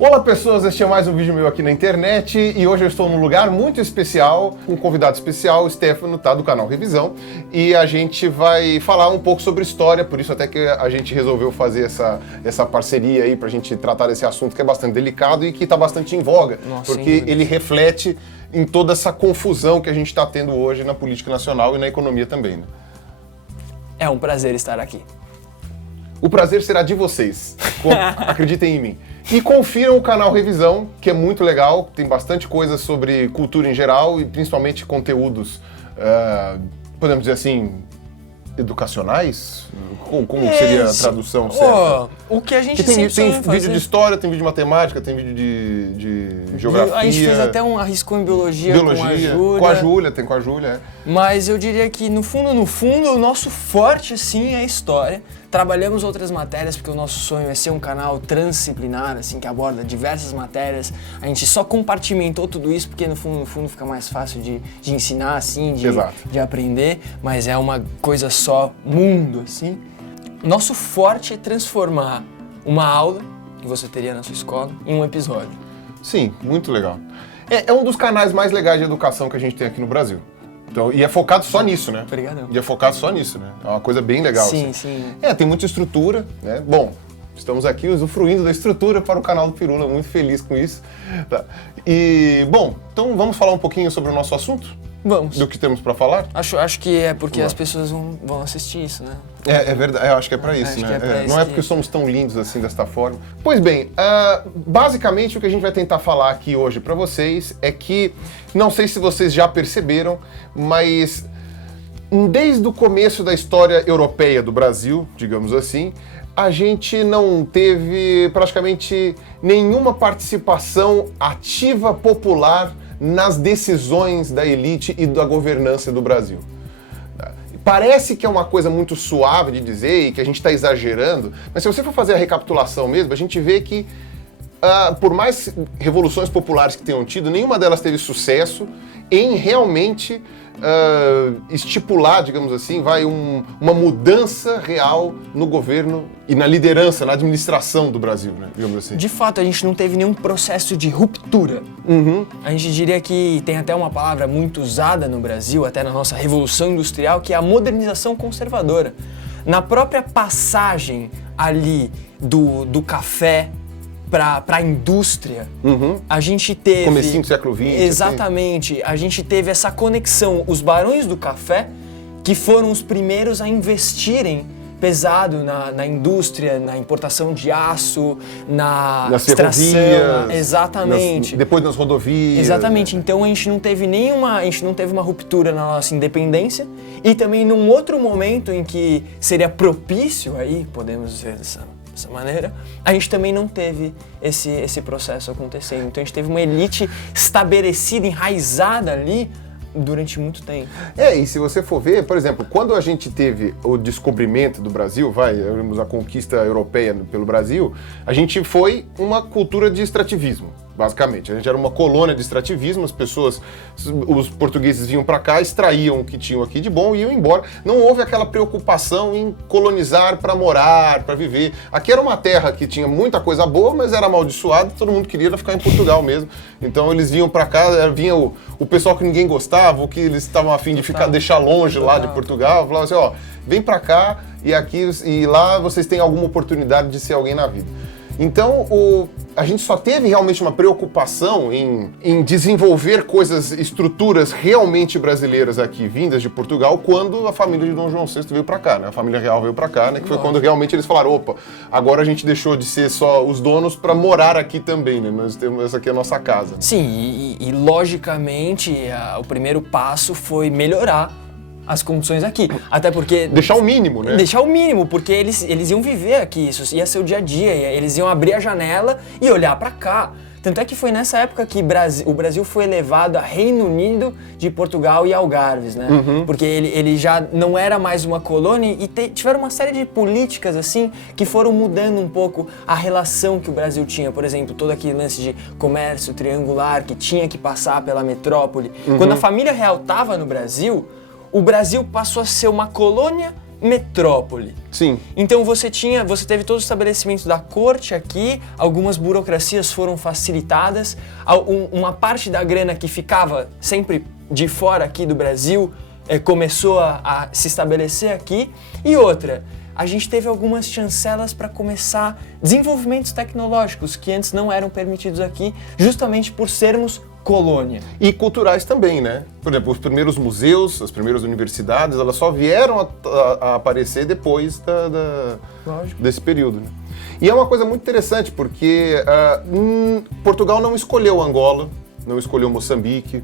Olá pessoas, este é mais um vídeo meu aqui na internet e hoje eu estou num lugar muito especial, com um convidado especial, o Stefano, tá, do canal Revisão, e a gente vai falar um pouco sobre história, por isso até que a gente resolveu fazer essa parceria aí pra gente tratar desse assunto que é bastante delicado e que tá bastante em voga, porque ele reflete em toda essa confusão que a gente está tendo hoje na política nacional e na economia também, né? É um prazer estar aqui. O prazer será de vocês, acreditem em mim. E confiram o canal Revisão, que é muito legal, tem bastante coisa sobre cultura em geral e principalmente conteúdos, podemos dizer assim, educacionais? Como seria a tradução certa? O que a gente tem sempre vídeo de história, tem vídeo de matemática, tem vídeo de geografia. A gente fez até arriscou em biologia com a Júlia. Com a Júlia, é. Mas eu diria que no fundo, o nosso forte assim é a história. Trabalhamos outras matérias porque o nosso sonho é ser um canal transdisciplinar, assim, que aborda diversas matérias. A gente só compartimentou tudo isso porque no fundo fica mais fácil de ensinar, assim, de aprender, mas é uma coisa só, mundo, assim. Nosso forte é transformar uma aula que você teria na sua escola em um episódio. Sim, muito legal. É um dos canais mais legais de educação que a gente tem aqui no Brasil. Então, e é focado só nisso, né? Obrigadão. E é focado só nisso, né? É uma coisa bem legal. Sim, assim. sim. Tem muita estrutura, né? Bom, estamos aqui usufruindo da estrutura para o canal do Pirula, muito feliz com isso. Tá. E, bom, então vamos falar um pouquinho sobre o nosso assunto? Vamos. Do que temos para falar? Acho que é porque as pessoas vão assistir isso, né? É verdade, eu acho que é para isso, né? Não é porque somos tão lindos assim desta forma. Pois bem, basicamente o que a gente vai tentar falar aqui hoje para vocês é que, não sei se vocês já perceberam, mas desde o começo da história europeia do Brasil, digamos assim, a gente não teve praticamente nenhuma participação ativa popular nas decisões da elite e da governança do Brasil. Parece que é uma coisa muito suave de dizer e que a gente está exagerando, mas se você for fazer a recapitulação mesmo, a gente vê que, por mais revoluções populares que tenham tido, nenhuma delas teve sucesso em realmente estipular, digamos assim, uma mudança real no governo e na liderança, na administração do Brasil, né? Digamos assim. De fato, a gente não teve nenhum processo de ruptura. A gente diria que tem até uma palavra muito usada no Brasil, até na nossa Revolução Industrial, que é a modernização conservadora. Na própria passagem ali do café para a indústria, a gente teve... Comecinho do século XX. Exatamente. Assim. A gente teve essa conexão. Os barões do café, que foram os primeiros a investirem pesado na indústria, na importação de aço, nas extração, ferrovias, exatamente. Depois nas rodovias. Exatamente. Então a gente não teve uma ruptura na nossa independência e também num outro momento em que seria propício aí, podemos dizer dessa maneira, a gente também não teve esse processo acontecendo. Então a gente teve uma elite estabelecida, enraizada ali durante muito tempo. E se você for ver, por exemplo, quando a gente teve o descobrimento do Brasil, a conquista europeia pelo Brasil, a gente foi uma cultura de extrativismo, basicamente. A gente era uma colônia de extrativismo, os portugueses vinham para cá, extraíam o que tinham aqui de bom e iam embora. Não houve aquela preocupação em colonizar para morar, para viver. Aqui era uma terra que tinha muita coisa boa, mas era amaldiçoada, todo mundo queria ficar em Portugal mesmo. Então eles vinham para cá, vinha o pessoal que ninguém gostava, o que eles estavam a fim de deixar longe lá de Portugal, falavam assim, vem para cá e lá vocês têm alguma oportunidade de ser alguém na vida. Então, a gente só teve realmente uma preocupação em desenvolver estruturas realmente brasileiras aqui, vindas de Portugal, quando a família de Dom João VI veio para cá, né? A família real veio para cá, né? Que foi quando realmente eles falaram, opa, agora a gente deixou de ser só os donos para morar aqui também, né? Nós temos essa aqui é a nossa casa. Sim, e logicamente o primeiro passo foi melhorar as condições aqui. Até porque... Deixar o mínimo, né? Deixar o mínimo, porque eles iam viver aqui, isso ia ser o dia a dia, eles iam abrir a janela e olhar para cá. Tanto é que foi nessa época que o Brasil foi elevado a Reino Unido de Portugal e Algarves, né? Porque ele já não era mais uma colônia e tiveram uma série de políticas, assim, que foram mudando um pouco a relação que o Brasil tinha. Por exemplo, todo aquele lance de comércio triangular que tinha que passar pela metrópole. Quando a família real estava no Brasil, o Brasil passou a ser uma colônia metrópole. Sim. Então você teve todo o estabelecimento da corte aqui, algumas burocracias foram facilitadas, uma parte da grana que ficava sempre de fora aqui do Brasil começou a se estabelecer aqui, e outra, a gente teve algumas chancelas para começar desenvolvimentos tecnológicos que antes não eram permitidos aqui, justamente por sermos colônia. E culturais também, né? Por exemplo, os primeiros museus, as primeiras universidades, elas só vieram a aparecer depois desse período, né? E é uma coisa muito interessante, porque Portugal não escolheu Angola, não escolheu Moçambique,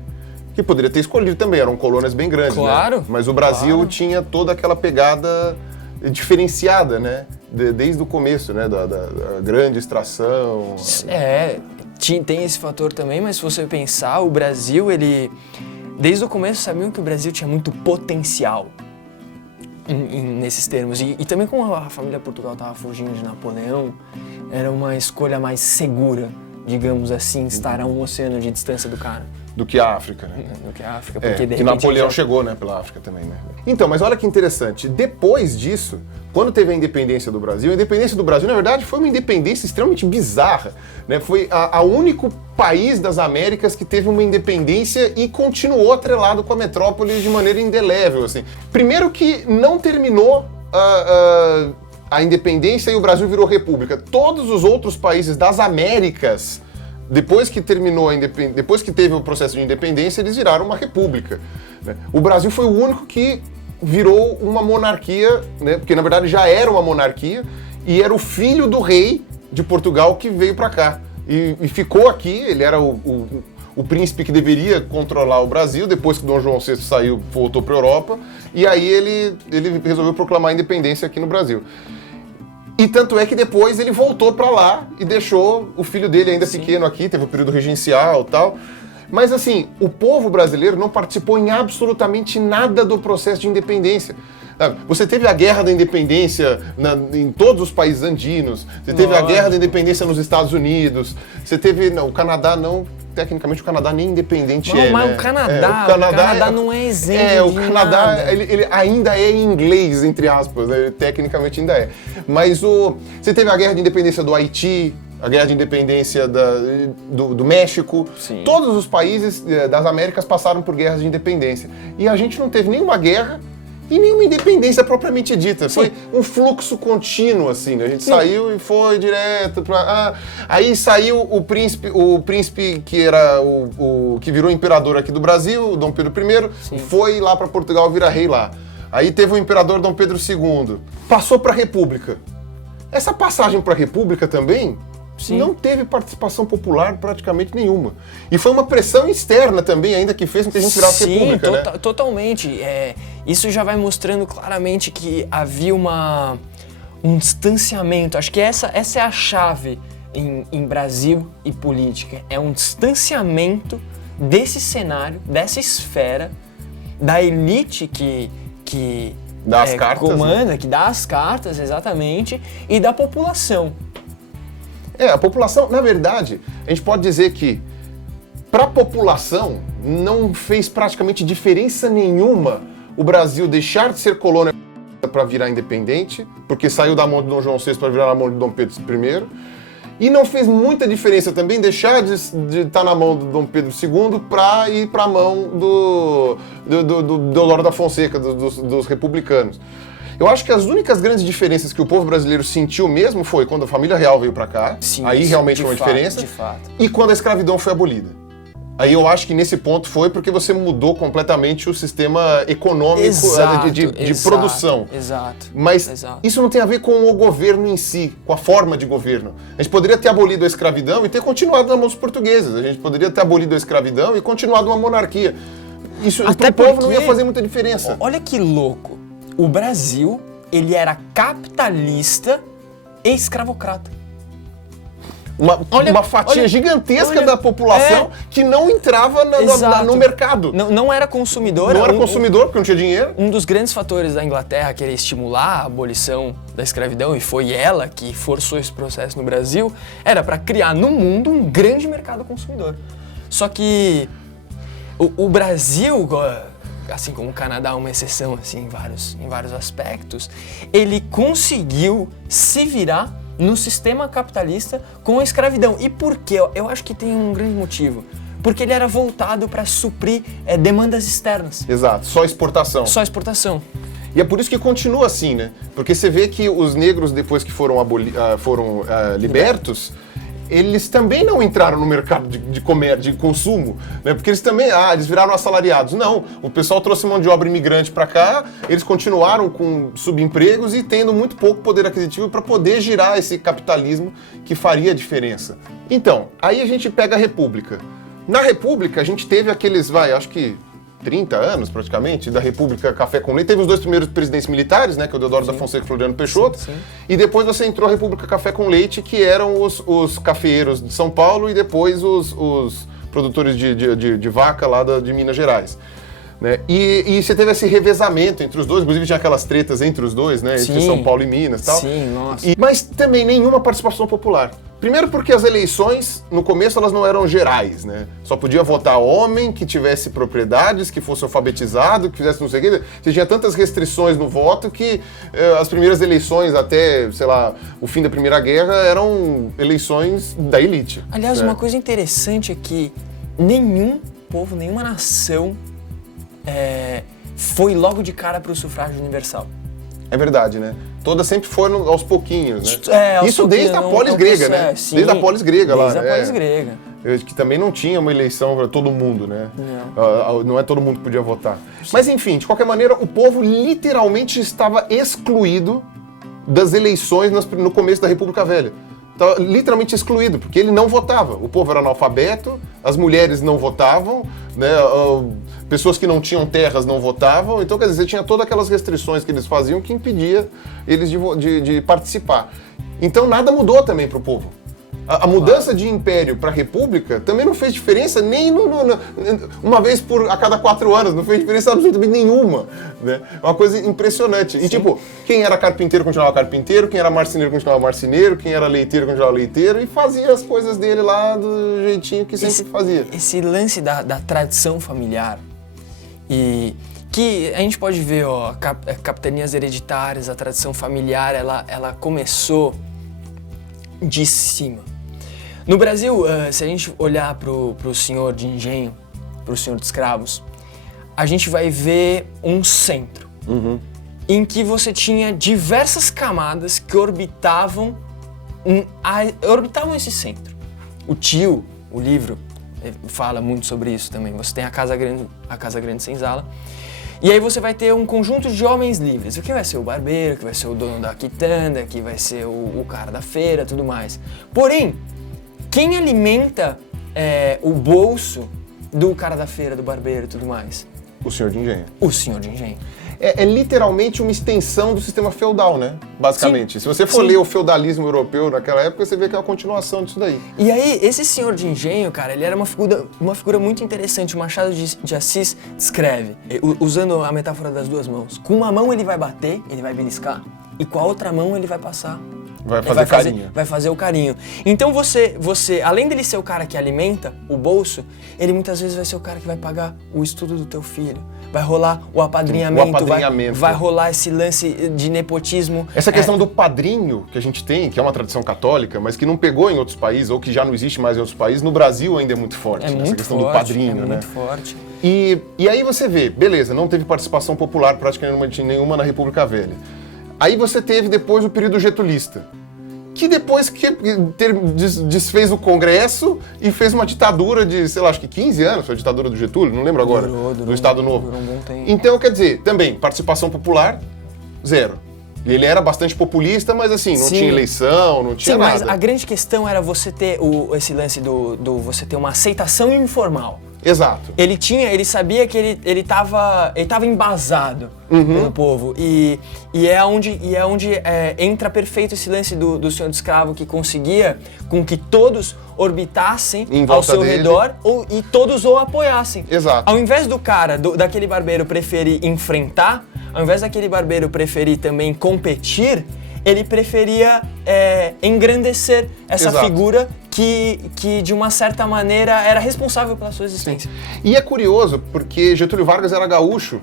que poderia ter escolhido também, eram colônias bem grandes, claro, né? Mas o Brasil tinha toda aquela pegada diferenciada, né? Desde o começo, né? Da grande extração. Tem esse fator também, mas se você pensar, o Brasil, desde o começo sabiam que o Brasil tinha muito potencial nesses termos. E também como a família Portugal estava fugindo de Napoleão, era uma escolha mais segura, digamos assim, estar a um oceano de distância do cara. Do que a África, né? Do que a África, porque de repente... Que Napoleão chegou, né, pela África também, né? Então, mas olha que interessante, depois disso, quando teve a independência do Brasil, na verdade, foi uma independência extremamente bizarra, né? Foi o único país das Américas que teve uma independência e continuou atrelado com a metrópole de maneira indelével, assim. Primeiro que não terminou a independência e o Brasil virou república. Todos os outros países das Américas, depois que teve o processo de independência, eles viraram uma república, né? O Brasil foi o único que virou uma monarquia, né? Porque na verdade já era uma monarquia e era o filho do rei de Portugal que veio para cá e ficou aqui. Ele era o príncipe que deveria controlar o Brasil. Depois que Dom João VI saiu, voltou para a Europa, e aí ele resolveu proclamar a independência aqui no Brasil. E tanto é que depois ele voltou para lá e deixou o filho dele ainda pequeno aqui, teve o período regencial e tal. Mas assim, o povo brasileiro não participou em absolutamente nada do processo de independência. Você teve a Guerra da Independência em todos os países andinos, você teve a Guerra da Independência nos Estados Unidos, você teve... Não, o Canadá não... Tecnicamente o Canadá nem independente né? Mas o Canadá não é exemplo o Canadá ele ainda é em inglês, entre aspas, né? Ele tecnicamente ainda é. Mas você teve a Guerra de Independência do Haiti, a Guerra de Independência do México. Sim. Todos os países das Américas passaram por guerras de independência. E a gente não teve nenhuma guerra e nenhuma independência propriamente dita. Sim. Foi um fluxo contínuo, assim, né? A gente saiu e foi direto pra... aí saiu o príncipe que era que virou imperador aqui do Brasil, o Dom Pedro I, Sim. Foi lá para Portugal virar rei lá. Aí teve o imperador Dom Pedro II. Passou para a República. Essa passagem para a República também... Sim. Não teve participação popular praticamente nenhuma. E foi uma pressão externa também, ainda que fez com que a gente virasse república, né? Totalmente. Isso já vai mostrando claramente que havia um distanciamento. Acho que essa é a chave em Brasil e política. É um distanciamento desse cenário, dessa esfera, da elite que dá as cartas, comanda, né? Que dá as cartas, exatamente, e da população. A população, na verdade, a gente pode dizer que para a população não fez praticamente diferença nenhuma o Brasil deixar de ser colônia para virar independente, porque saiu da mão de Dom João VI para virar na mão de Dom Pedro I, e não fez muita diferença também deixar de estar na mão do Dom Pedro II para ir para a mão do Deodoro da Fonseca, dos republicanos. Eu acho que as únicas grandes diferenças que o povo brasileiro sentiu mesmo foi quando a família real veio para cá, Sim, aí realmente foi uma diferença, de fato. E quando a escravidão foi abolida. Aí eu acho que nesse ponto foi porque você mudou completamente o sistema econômico de produção. Exato. Mas isso não tem a ver com o governo em si, com a forma de governo. A gente poderia ter abolido a escravidão e ter continuado na mão dos portugueses. A gente poderia ter abolido a escravidão e continuado uma monarquia. Isso para o povo não ia fazer muita diferença. Olha que louco. O Brasil, ele era capitalista e escravocrata. Uma fatia gigantesca da população que não entrava no mercado. Não era consumidor. Não era consumidor porque não tinha dinheiro. Um dos grandes fatores da Inglaterra querer estimular a abolição da escravidão, e foi ela que forçou esse processo no Brasil, era para criar no mundo um grande mercado consumidor. Só que o Brasil... assim como o Canadá é uma exceção assim, em vários aspectos, ele conseguiu se virar no sistema capitalista com a escravidão. E por quê? Eu acho que tem um grande motivo. Porque ele era voltado para suprir demandas externas. Exato, só exportação. Só exportação. E é por isso que continua assim, né? Porque você vê que os negros, depois que foram libertos, eles também não entraram no mercado de comércio, de consumo, né? Porque eles também, eles viraram assalariados. Não, o pessoal trouxe mão de obra imigrante para cá, eles continuaram com subempregos e tendo muito pouco poder aquisitivo para poder girar esse capitalismo que faria a diferença. Então, aí a gente pega a República. Na República, a gente teve aqueles, acho que 30 anos praticamente, da República Café com Leite. Teve os dois primeiros presidentes militares, né, que é o Deodoro da Fonseca e o Floriano Peixoto. Sim. E depois você entrou a República Café com Leite, que eram os cafeeiros de São Paulo e depois os produtores de vaca lá de Minas Gerais. Né? E você teve esse revezamento entre os dois, inclusive tinha aquelas tretas entre os dois, né? Entre São Paulo e Minas e tal. Sim, nossa. Mas também nenhuma participação popular. Primeiro porque as eleições, no começo, elas não eram gerais, né? Só podia votar homem que tivesse propriedades, que fosse alfabetizado, que fizesse não sei o quê. Você tinha tantas restrições no voto que as primeiras eleições até, sei lá, o fim da Primeira Guerra eram eleições da elite. Aliás, uma coisa interessante é que nenhum povo, nenhuma nação foi logo de cara para o sufrágio universal. É verdade, né? Todas sempre foram aos pouquinhos, né? Isso pouquinhos, desde a polis grega, né? Sim, desde a polis grega lá. Desde a polis grega. Que também não tinha uma eleição para todo mundo, né? Não. Não é todo mundo que podia votar. Sim. Mas enfim, de qualquer maneira, o povo literalmente estava excluído das eleições no começo da República Velha. Estava literalmente excluído, porque ele não votava. O povo era analfabeto, as mulheres não votavam, né? Pessoas que não tinham terras não votavam. Então, quer dizer, tinha todas aquelas restrições que eles faziam que impedia eles de participar. Então, nada mudou também para o povo. A mudança de império para república também não fez diferença nem uma vez a cada 4 anos, não fez diferença absolutamente nenhuma, né? Uma coisa impressionante. E tipo, quem era carpinteiro continuava carpinteiro, quem era marceneiro continuava marceneiro, quem era leiteiro continuava leiteiro e fazia as coisas dele lá do jeitinho que sempre fazia. Esse lance da tradição familiar e que a gente pode ver, capitanias hereditárias, a tradição familiar, ela começou de cima. No Brasil, se a gente olhar pro senhor de engenho, pro senhor de escravos, a gente vai ver um centro, em que você tinha diversas camadas que orbitavam esse centro. O livro, fala muito sobre isso também. Você tem a Casa Grande Senzala, e aí você vai ter um conjunto de homens livres. O que vai ser o barbeiro, o que vai ser o dono da quitanda, o que vai ser o cara da feira, tudo mais. Porém, quem alimenta o bolso do cara da feira, do barbeiro e tudo mais? O senhor de engenho. O senhor de engenho. É literalmente uma extensão do sistema feudal, né? Basicamente. Sim. Se você for ler o feudalismo europeu naquela época, você vê que é uma continuação disso daí. E aí, esse senhor de engenho, cara, ele era uma figura muito interessante. O Machado de Assis descreve, usando a metáfora das duas mãos. Com uma mão ele vai bater, ele vai beliscar, e com a outra mão ele vai passar. Vai fazer carinho. Vai fazer o carinho. Então você, além dele ser o cara que alimenta o bolso, ele muitas vezes vai ser o cara que vai pagar o estudo do teu filho. Vai rolar o apadrinhamento. Vai rolar esse lance de nepotismo. Essa questão do padrinho que a gente tem, que é uma tradição católica, mas que não pegou em outros países, ou que já não existe mais em outros países, no Brasil ainda é muito forte. Essa questão do padrinho, né? Muito forte. E aí você vê, beleza, não teve participação popular praticamente nenhuma na República Velha. Aí você teve depois o período getulista, que depois que desfez o Congresso e fez uma ditadura de, sei lá, acho que 15 anos, foi a ditadura do Getúlio, não lembro agora, do Estado Novo. Durou um bom tempo. Então, quer dizer, também, participação popular, zero. Ele era bastante populista, mas assim, não tinha eleição, não tinha nada. Sim, mas a grande questão era você ter esse lance você ter uma aceitação informal. Exato. Ele sabia que ele tava embasado pelo povo. E é onde entra perfeito esse lance do senhor de escravo, que conseguia com que todos orbitassem ao seu redor e todos o apoiassem. Exato. Ao invés do cara, daquele barbeiro preferir enfrentar, ao invés daquele barbeiro preferir também competir, ele preferia engrandecer essa figura que de uma certa maneira era responsável pela sua existência. E é curioso, porque Getúlio Vargas era gaúcho,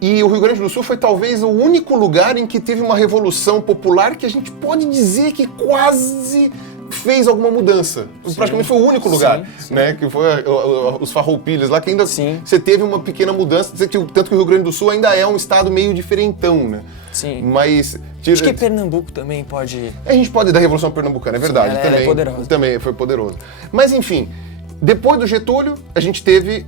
e o Rio Grande do Sul foi talvez o único lugar em que teve uma revolução popular que a gente pode dizer que quase fez alguma mudança. Sim. Praticamente foi o único lugar, sim. Né? Que foi os farroupilhas lá, que ainda você teve uma pequena mudança, tanto que o Rio Grande do Sul ainda é um estado meio diferentão, né? Sim. Mas... Acho que Pernambuco também pode... A gente pode dar a Revolução Pernambucana, é verdade. Sim, também, é poderosa. Também foi poderoso. Mas enfim, depois do Getúlio, a gente teve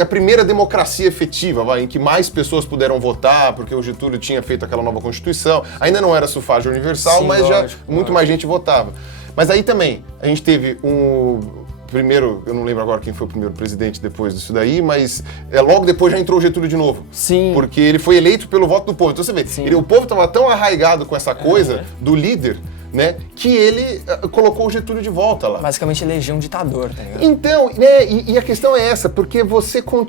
a primeira democracia efetiva, em que mais pessoas puderam votar, porque o Getúlio tinha feito aquela nova Constituição. Ainda não era sufrágio universal, sim, mas lógico, já muito mais gente votava. Mas aí também, a gente teve primeiro, eu não lembro agora quem foi o primeiro presidente depois disso daí, mas logo depois já entrou o Getúlio de novo. Sim. Porque ele foi eleito pelo voto do povo. Então você vê, o povo estava tão arraigado com essa coisa do líder, né, que ele colocou o Getúlio de volta lá. Basicamente elegeu um ditador, tá ligado? Então, né, e a questão é essa, porque você com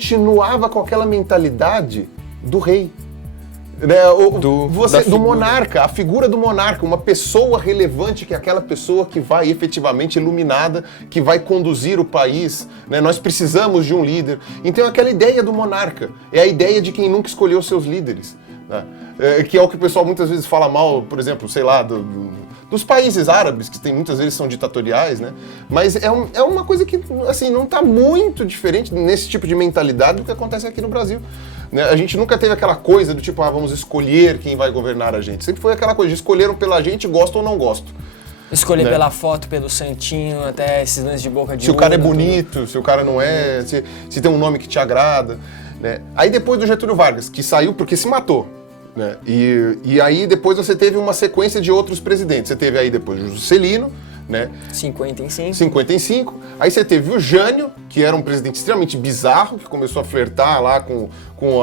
aquela mentalidade do rei. Né, do monarca, a figura do monarca, uma pessoa relevante, que é aquela pessoa que vai efetivamente iluminada, que vai conduzir o país, né? Nós precisamos de um líder. Então aquela ideia do monarca, é a ideia de quem nunca escolheu seus líderes, né? Que é o que o pessoal muitas vezes fala mal, por exemplo, sei lá, dos países árabes, que muitas vezes são ditatoriais, né? Mas é uma coisa que, assim, não está muito diferente nesse tipo de mentalidade do que acontece aqui no Brasil. Né? A gente nunca teve aquela coisa do tipo, vamos escolher quem vai governar a gente. Sempre foi aquela coisa de escolheram pela gente, gosto ou não gosto. Escolher, né? Pela foto, pelo santinho, até esses lances de boca de Se o cara é bonito, se o cara não é, se tem um nome que te agrada. Né? Aí depois do Getúlio Vargas, que saiu porque se matou. Né? E aí depois você teve uma sequência de outros presidentes. Você teve aí depois o Juscelino, né? 55. Aí você teve o Jânio, que era um presidente extremamente bizarro, que começou a flertar lá com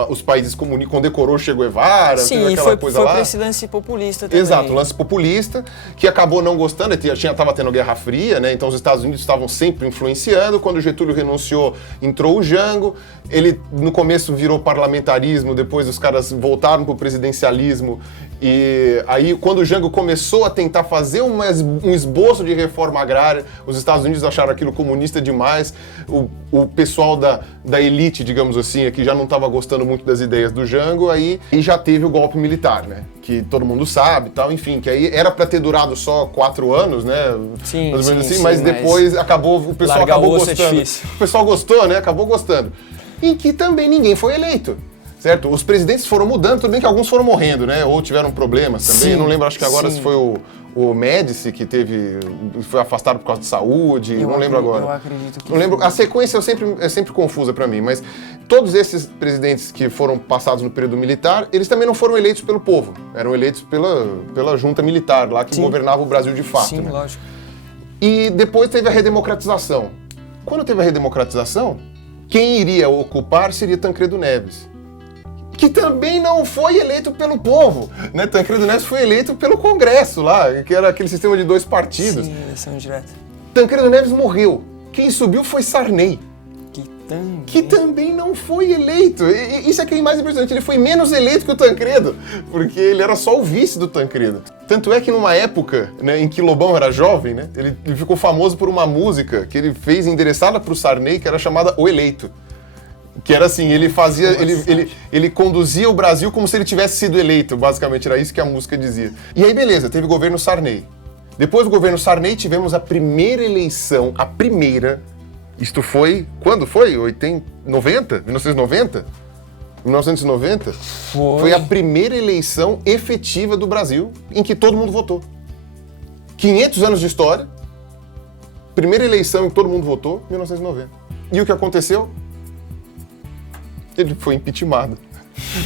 os países comunistas, condecorou Che Guevara, sim, e foi por esse lance populista também. Exato, lance populista, que acabou não gostando, estava tendo Guerra Fria, né? Então os Estados Unidos estavam sempre influenciando. Quando o Getúlio renunciou, entrou o Jango, ele no começo virou parlamentarismo, depois os caras voltaram para o presidencialismo. E aí, quando o Jango começou a tentar fazer um esboço de reforma agrária, os Estados Unidos acharam aquilo comunista demais, o pessoal da elite, digamos assim, que já não estava gostando muito das ideias do Jango, aí e já teve o golpe militar, né? Que todo mundo sabe e tal, enfim, que aí era para ter durado só 4 anos, né? Sim, mais ou menos sim, assim, mas depois o pessoal acabou gostando. O pessoal gostou, né? Acabou gostando. E que também ninguém foi eleito. Certo? Os presidentes foram mudando, tudo bem que alguns foram morrendo, né? Ou tiveram problemas também. Sim, eu não lembro, acho que agora se foi o Médici que foi afastado por causa de saúde. Não lembro agora. Eu acredito que não lembro. A sequência é sempre confusa para mim, mas todos esses presidentes que foram passados no período militar, eles também não foram eleitos pelo povo. Eram eleitos pela junta militar lá que governava o Brasil de fato. Sim, né? lógico. E depois teve a redemocratização. Quando teve a redemocratização, quem iria ocupar seria Tancredo Neves, que também não foi eleito pelo povo, né? Tancredo Neves foi eleito pelo Congresso lá, que era aquele sistema de 2 partidos. Sim, eleição direta. Tancredo Neves morreu. Quem subiu foi Sarney, que também não foi eleito. E isso é que é mais impressionante, ele foi menos eleito que o Tancredo, porque ele era só o vice do Tancredo. Tanto é que numa época, né, em que Lobão era jovem, né, ele ficou famoso por uma música que ele fez endereçada para o Sarney, que era chamada O Eleito. Que era assim, ele conduzia o Brasil como se ele tivesse sido eleito, basicamente, era isso que a música dizia. E aí, beleza, teve o governo Sarney. Depois do governo Sarney, tivemos a primeira eleição, isto foi, quando foi? 90? 1990? 1990? Foi a primeira eleição efetiva do Brasil em que todo mundo votou. 500 anos de história, primeira eleição em que todo mundo votou, 1990. E o que aconteceu? Ele foi impeachmentado.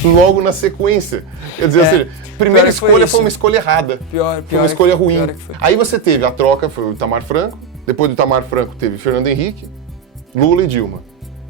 Logo na sequência. Quer dizer, ou seja, primeira escolha foi uma escolha errada. Foi uma escolha ruim. Aí você teve a troca, foi o Itamar Franco. Depois do Itamar Franco teve Fernando Henrique, Lula e Dilma.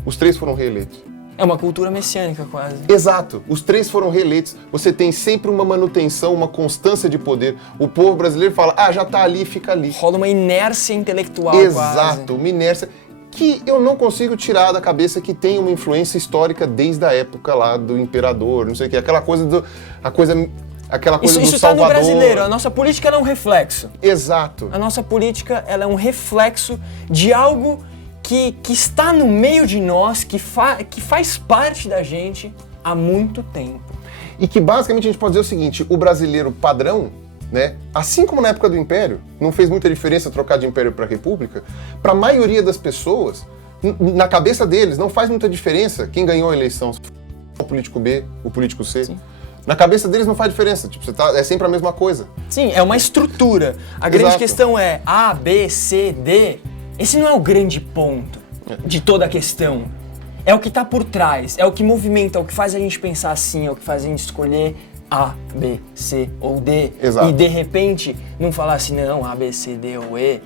Os 3 foram reeleitos. É uma cultura messiânica quase. Exato. Os 3 foram reeleitos. Você tem sempre uma manutenção, uma constância de poder. O povo brasileiro fala, já tá ali, fica ali. Rola uma inércia intelectual Exato, quase. Uma inércia que eu não consigo tirar da cabeça que tem uma influência histórica desde a época lá do imperador, não sei o que, aquela coisa a coisa aquela coisa Isso do está no Salvador. brasileiro. A nossa política ela é um reflexo. Exato. A nossa política ela é um reflexo de algo que está no meio de nós, que faz parte da gente há muito tempo. E que basicamente a gente pode dizer o seguinte, o brasileiro padrão, né, assim como na época do Império, não fez muita diferença trocar de Império para República, para a maioria das pessoas, na cabeça deles, não faz muita diferença quem ganhou a eleição, se for o político B, o político C. Sim. Na cabeça deles não faz diferença, tipo, é sempre a mesma coisa. Sim, é uma estrutura. A grande questão é A, B, C, D. Esse não é o grande ponto de toda a questão. É o que está por trás, é o que movimenta, é o que faz a gente pensar assim, é o que faz a gente escolher A, B, C ou D. Exato. E de repente não falar assim, não, A, B, C, D ou E.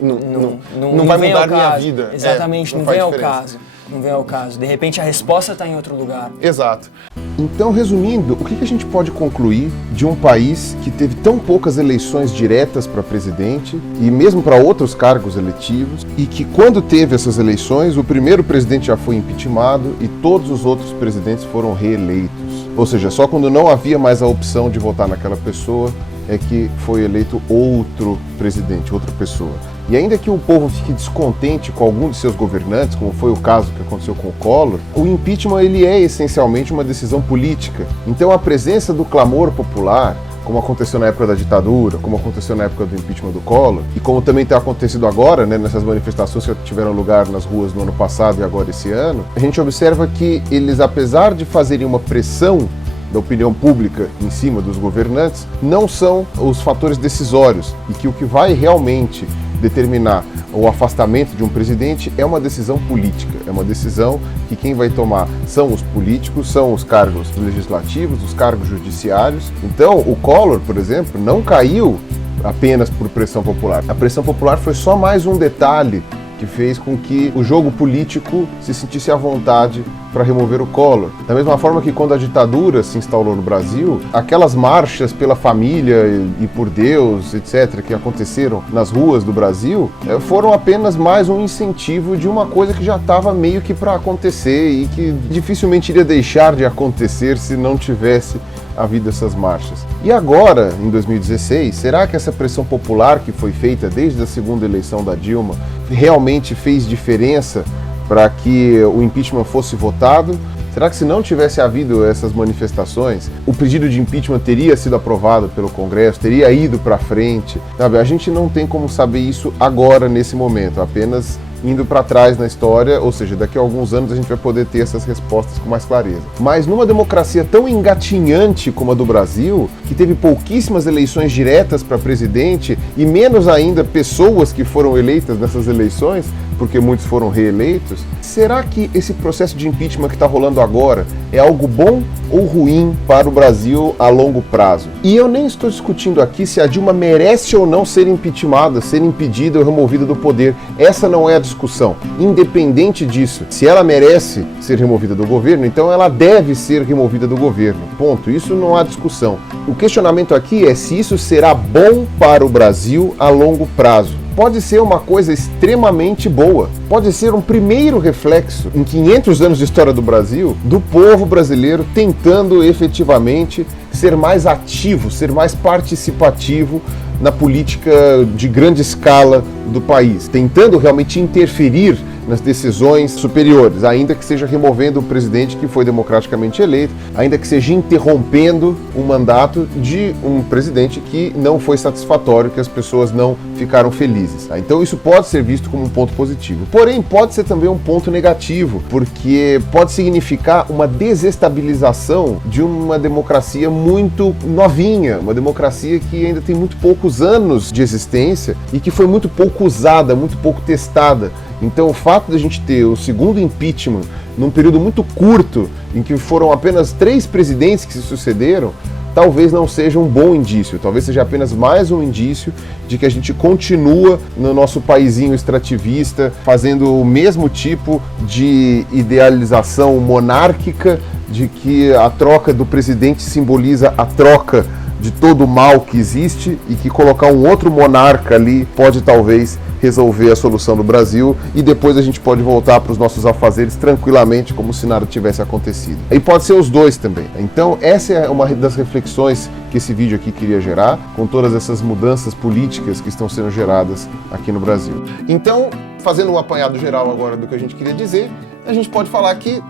Não vai mudar minha vida. Exatamente, não vem ao caso. Não vem ao caso. De repente a resposta está em outro lugar. Exato. Então, resumindo, o que a gente pode concluir de um país que teve tão poucas eleições diretas para presidente e mesmo para outros cargos eletivos, e que quando teve essas eleições, o primeiro presidente já foi impeachmentado e todos os outros presidentes foram reeleitos. Ou seja, só quando não havia mais a opção de votar naquela pessoa é que foi eleito outro presidente, outra pessoa. E ainda que o povo fique descontente com algum de seus governantes, como foi o caso que aconteceu com o Collor, o impeachment ele é essencialmente uma decisão política. Então a presença do clamor popular, como aconteceu na época da ditadura, como aconteceu na época do impeachment do Collor, e como também tem acontecido agora, né, nessas manifestações que tiveram lugar nas ruas no ano passado e agora esse ano, a gente observa que eles, apesar de fazerem uma pressão da opinião pública em cima dos governantes, não são os fatores decisórios, e que o que vai realmente determinar o afastamento de um presidente é uma decisão política, é uma decisão que quem vai tomar são os políticos, são os cargos legislativos, os cargos judiciários. Então, o Collor, por exemplo, não caiu apenas por pressão popular. A pressão popular foi só mais um detalhe que fez com que o jogo político se sentisse à vontade para remover o Collor. Da mesma forma que quando a ditadura se instalou no Brasil, aquelas marchas pela família e por Deus, etc., que aconteceram nas ruas do Brasil, foram apenas mais um incentivo de uma coisa que já estava meio que para acontecer e que dificilmente iria deixar de acontecer se não tivesse havido essas marchas. E agora, em 2016, será que essa pressão popular que foi feita desde a segunda eleição da Dilma realmente fez diferença para que o impeachment fosse votado? Será que se não tivesse havido essas manifestações, o pedido de impeachment teria sido aprovado pelo Congresso, teria ido para frente? Sabe, a gente não tem como saber isso agora, nesse momento, apenas indo para trás na história, ou seja, daqui a alguns anos a gente vai poder ter essas respostas com mais clareza. Mas numa democracia tão engatinhante como a do Brasil, que teve pouquíssimas eleições diretas para presidente e menos ainda pessoas que foram eleitas nessas eleições, porque muitos foram reeleitos, será que esse processo de impeachment que está rolando agora é algo bom ou ruim para o Brasil a longo prazo? E eu nem estou discutindo aqui se a Dilma merece ou não ser impeachmentada, ser impedida ou removida do poder. Essa não é a discussão. Independente disso, se ela merece ser removida do governo, então ela deve ser removida do governo. Ponto. Isso não há discussão. O questionamento aqui é se isso será bom para o Brasil a longo prazo. Pode ser uma coisa extremamente boa. Pode ser um primeiro reflexo em 500 anos de história do Brasil, do povo brasileiro tentando efetivamente ser mais ativo, ser mais participativo na política de grande escala do país, tentando realmente interferir nas decisões superiores, ainda que seja removendo o presidente que foi democraticamente eleito, ainda que seja interrompendo o mandato de um presidente que não foi satisfatório, que as pessoas não ficaram felizes. Então isso pode ser visto como um ponto positivo. Porém, pode ser também um ponto negativo, porque pode significar uma desestabilização de uma democracia muito novinha, uma democracia que ainda tem muito poucos anos de existência e que foi muito pouco usada, muito pouco testada. Então o fato de a gente ter o segundo impeachment num período muito curto, em que foram apenas 3 presidentes que se sucederam, talvez não seja um bom indício, talvez seja apenas mais um indício de que a gente continua no nosso paizinho extrativista, fazendo o mesmo tipo de idealização monárquica, de que a troca do presidente simboliza a troca de todo o mal que existe e que colocar um outro monarca ali pode talvez resolver a solução do Brasil e depois a gente pode voltar para os nossos afazeres tranquilamente como se nada tivesse acontecido. E pode ser os dois também. Então essa é uma das reflexões que esse vídeo aqui queria gerar, com todas essas mudanças políticas que estão sendo geradas aqui no Brasil. Então, fazendo um apanhado geral agora do que a gente queria dizer, a gente pode falar que,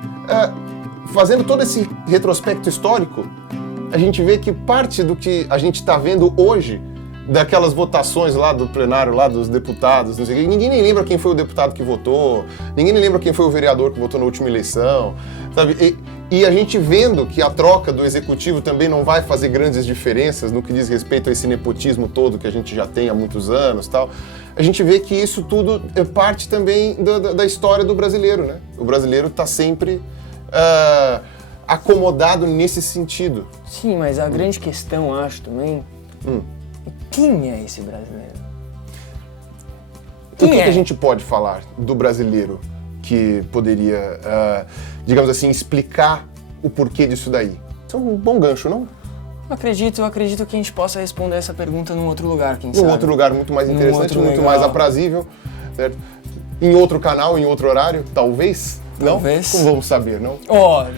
fazendo todo esse retrospecto histórico, a gente vê que parte do que a gente está vendo hoje, daquelas votações lá do plenário, lá dos deputados, não sei o quê, ninguém nem lembra quem foi o deputado que votou, ninguém nem lembra quem foi o vereador que votou na última eleição, sabe? E a gente vendo que a troca do executivo também não vai fazer grandes diferenças no que diz respeito a esse nepotismo todo que a gente já tem há muitos anos, tal, a gente vê que isso tudo é parte também da história do brasileiro, né? O brasileiro está sempre acomodado nesse sentido. Sim, mas a grande questão, acho também, quem é esse brasileiro? O que a gente pode falar do brasileiro que poderia, digamos assim, explicar o porquê disso daí? Isso é um bom gancho, não? Eu acredito que a gente possa responder essa pergunta num outro lugar, quem Num sabe. outro lugar muito mais interessante, muito legal. mais aprazível, certo? Em outro canal, em outro horário, talvez? Talvez. Não? Como vamos saber, não?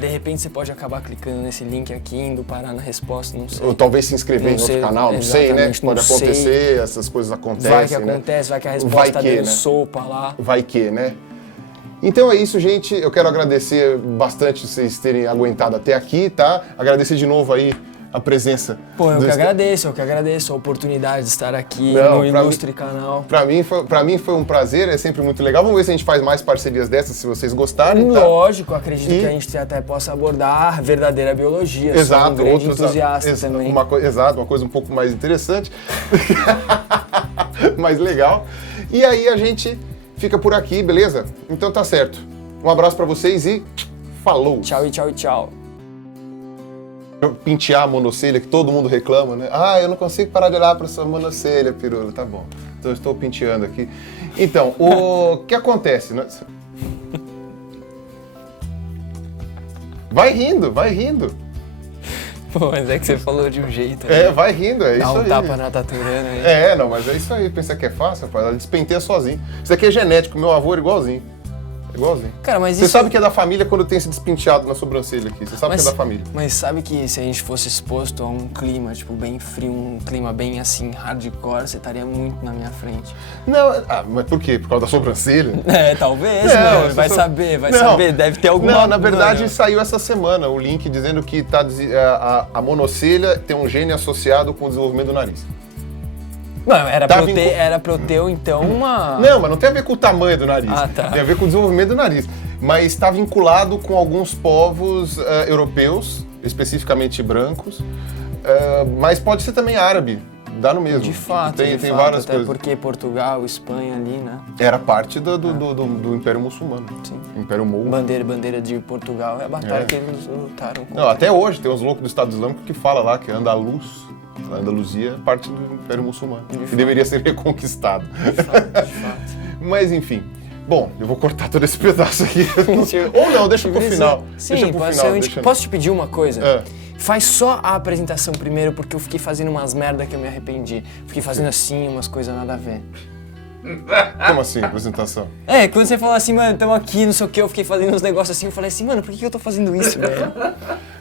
De repente você pode acabar clicando nesse link aqui, indo parar na resposta, não sei. Ou talvez se inscrever Não em outro sei, canal, não sei, né? exatamente, Pode não sei. acontecer, essas coisas acontecem, Vai que né? acontece, vai que a Vai resposta que, deu né? sopa lá. Vai que, né? Então é isso, gente. Eu quero agradecer bastante vocês terem aguentado até aqui, tá? Agradecer de novo aí a presença. Pô, eu do que agradeço a oportunidade de estar aqui Não, no ilustre canal. Pra mim foi um prazer, é sempre muito legal. Vamos ver se a gente faz mais parcerias dessas, se vocês gostarem, tá? Lógico, acredito que a gente até possa abordar a verdadeira biologia. Exato, sou um grande entusiasta também. Exato, uma coisa um pouco mais interessante, mais legal. E aí a gente fica por aqui, beleza? Então tá certo. Um abraço pra vocês e falou! Tchau e tchau e tchau. Pentear a monocelha, que todo mundo reclama, né? Ah, eu não consigo parar de olhar pra sua monocelha, pirula. Tá bom. Então eu estou penteando aqui. Então, o que acontece? Né? Vai rindo, vai rindo. Pô, mas é que você falou de um jeito aí. Vai rindo, é Dá isso um aí. tapa na taturana aí. Não, mas é isso aí. Pensa que é fácil, rapaz? Ela despenteia sozinho. Isso aqui é genético, meu avô era igualzinho. Igualzinho. Cara, mas Você isso... sabe que é da família quando tem esse despenteado na sobrancelha aqui. Você sabe que é da família. Mas sabe que se a gente fosse exposto a um clima, tipo, bem frio, um clima bem, assim, hardcore, você estaria muito na minha frente. Não, mas por quê? Por causa da sobrancelha? Talvez, Não, mano. Vai Não. saber. Deve ter alguma... Não, na verdade Mano. saiu essa semana o link dizendo que a monocelha tem um gene associado com o desenvolvimento do nariz. Não, era Tá pra eu ter, então, uma... Não, mas não tem a ver com o tamanho do nariz. Ah, tá. Tem a ver com o desenvolvimento do nariz. Mas está vinculado com alguns povos europeus, especificamente brancos, mas pode ser também árabe, dá no mesmo. De fato, tem fato, várias até coisas. porque Portugal, Espanha ali, né? Era parte do Império Muçulmano. Sim. Império Mouro. Bandeira de Portugal é a batalha que eles lutaram contra. Não, até hoje tem uns loucos do Estado Islâmico que fala lá que Andaluz, a Andaluzia é parte do Império Muçulmano, que deveria ser reconquistado. De fato. Mas enfim. Bom, eu vou cortar todo esse pedaço aqui. Ou não, deixa pro final. Sim, deixa pro pode final. ser. Posso te pedir uma coisa? É. Faz só a apresentação primeiro, porque eu fiquei fazendo umas merda que eu me arrependi. Fiquei fazendo assim, umas coisas nada a ver. Como assim, apresentação? Quando você falou assim, mano, tamo aqui, não sei o que, eu fiquei fazendo uns negócios assim, eu falei assim, mano, por que eu tô fazendo isso, velho?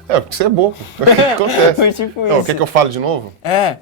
Porque você é bobo. Acontece. Foi tipo Não, isso. quer que eu fale de novo?